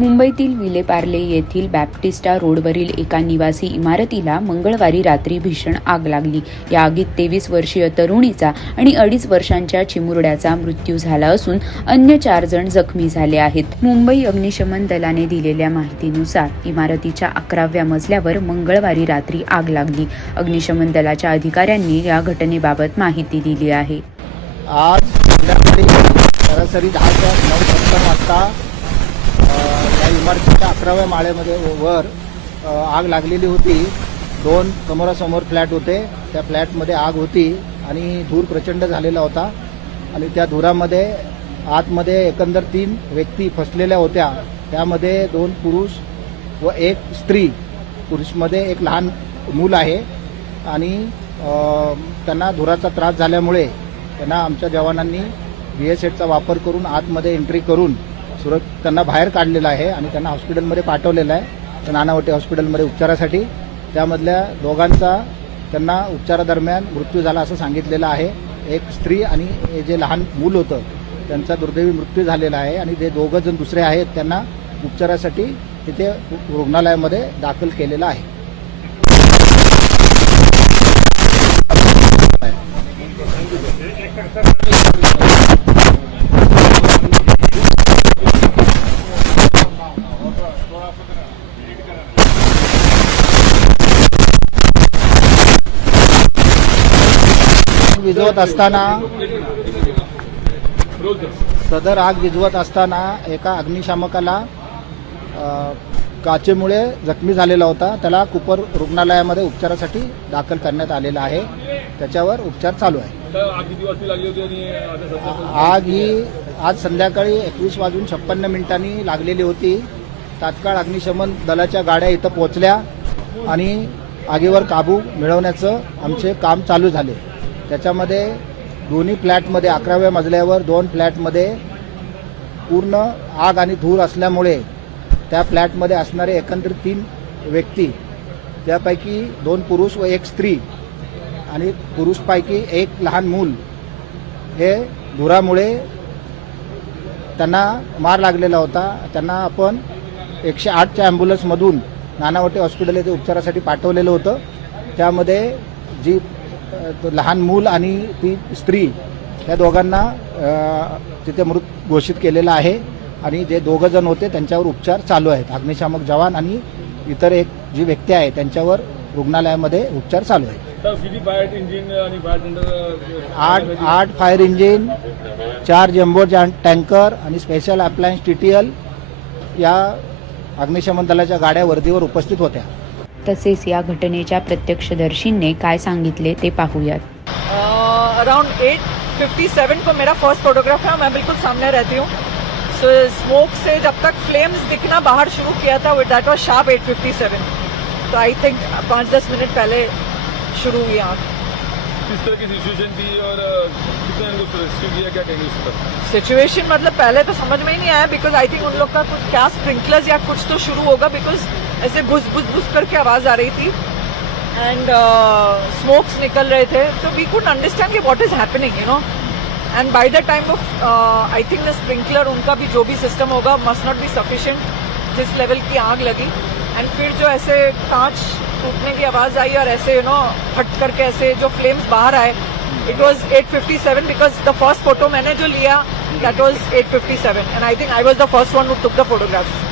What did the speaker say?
मुंबईतील विलेपार्ले येथील बॅप्टिस्टा रोडवरील एका निवासी इमारतीला मंगळवारी रात्री भीषण आग लागली। या आगीत 23 वर्षीय तरुणीचा आणि 2.5 वर्षांच्या चिमुरड्याचा मृत्यू झाला असून अन्य 4 जण जखमी झाले आहेत। मुंबई अग्निशमन दलाने दिलेल्या माहितीनुसार इमारतीच्या 11व्या मजल्यावर मंगळवारी रात्री आग लागली। अग्निशमन दलाच्या अधिकाऱ्यांनी या घटनेबाबत माहिती दिली आहे। आज संध्याकाळी सरासरी 10 ते 9:50 वाजता या इमारतीच्या 11व्या माळ्यामध्ये वर आग लागलेली होती। 2 समोरासमोर फ्लॅट होते, त्या फ्लॅटमध्ये आग होती आणि धूर प्रचंड झालेला होता आणि त्या धुरामध्ये आतमध्ये एकंदर 3 व्यक्ती फसलेल्या होत्या। त्यामध्ये 2 पुरुष व 1 स्त्री। पुरुषमध्ये एक लहान मूल आहे आणि त्यांना धुराचा त्रास झाल्यामुळे त्यांना आमच्या जवानांनी VSAचा वापर करून आतमध्ये एंट्री करून त्यांना बाहेर काढलेलं आहे आणि त्यांना हॉस्पिटलमध्ये पाठवलेलं आहे, नानावटी हॉस्पिटलमध्ये उपचारासाठी। त्यामधल्या दोघांचा त्यांना उपचारादरम्यान मृत्यू झाला असं सांगितलेलं आहे। एक स्त्री आणि जे लहान मूल होतं त्यांचा दुर्दैवी मृत्यू झालेला आहे आणि जे 2 जण दुसरे आहेत त्यांना उपचारासाठी तिथे रुग्णालयामध्ये दाखल केलेलं आहे। सदर आग विझवत असताना एका अग्निशामकाला काचेमुळे जखमी झालेला होता। त्याला कुपर रुग्णालयामध्ये उपचारासाठी दाखल करण्यात आलेला आहे, त्याच्यावर उपचार चालू आहे। आग ही आज संध्याकाळी 21:56 लागलेली होती। तात्काळ अग्निशमन दलाच्या गाड्या इथं पोहोचल्या आणि आगीवर काबू मिळवण्याचं आमचे काम चालू झाले। त्याच्यामध्ये दोन्ही फ्लॅटमध्ये 11व्या मजल्यावर 2 फ्लॅटमध्ये पूर्ण आग आणि धूर असल्यामुळे त्या फ्लॅटमध्ये असणारे एकंदरीत 3 व्यक्ती, त्यापैकी 2 पुरुष व 1 स्त्री आणि पुरुषपैकी 1 लहान मूल हे धुरामुळे त्यांना मार लागलेला होता। त्यांना आपण 108च्या ॲम्ब्युलन्समधून नानावटी हॉस्पिटल येथे उपचारासाठी पाठवलेलं होतं। त्यामध्ये जी लहान मूल आणि ती स्त्री या दोघांना तिथे मृत घोषित केलेला आहे आणि जे 2 जण होते त्यांच्यावर उपचार चालू आहेत। अग्निशामक जवान आणि इतर एक जी व्यक्ती आहे त्यांच्यावर रुग्णालयामध्ये उपचार चालू आहेत। 8 फायर इंजिन, 4 जम्बो टँकर आणि स्पेशल अप्लायन्स TTL या अग्निशमन दलाच्या गाड्या वर्दीवर उपस्थित होत्या। तसेच या घटनेच्या प्रत्यक्षदर्शींनी काय सांगितले ते पाहूयात। अराउंड 8:57 को मेरा फर्स्ट फोटोग्राफ है, मैं बिल्कुल सामने रहती हूँ। सो स्मोक से जब तक फ्लेम्स दिखना बाहर शुरू किया था दैट वाज शार्प 8:57, तो आई थिंक 5-10 मिनट पहले शुरू हुई आग। किस तरह की सिचुएशन थी और कितने लोगों को रेस्क्यू किया, क्या कहेंगे उसके बाद? सिचुएशन मतलब पहले तो समझ में ही नहीं आया, बिकॉज आई थिंक उन लोग का कुछ क्या स्प्रिंकलर्स या कुछ तो शुरू होगा, बिकॉज ऐसे बुस बुस बुस करके आवाज आ रही थी एंड स्मोक्स निकल रहे थे, तो वी कुड अंडरस्टैंड कि what is happening, you know. End by the time of I think the sprinkler, उनका भी जो भी सिस्टम होगा मस्ट नॉट बी सफिशिएंट जिस लेवल की आग लगी। एंड फिर जो ऐसे कांच टूटने की आवाज आई और ऐसे यू नो फट करके ऐसे जो फ्लेम्स बाहर आए, इट वाज 8:57 बिकॉज द फर्स्ट फोटो मैंने जो लिया दैट वाज 8:57 and I think I was the first one who took the photographs.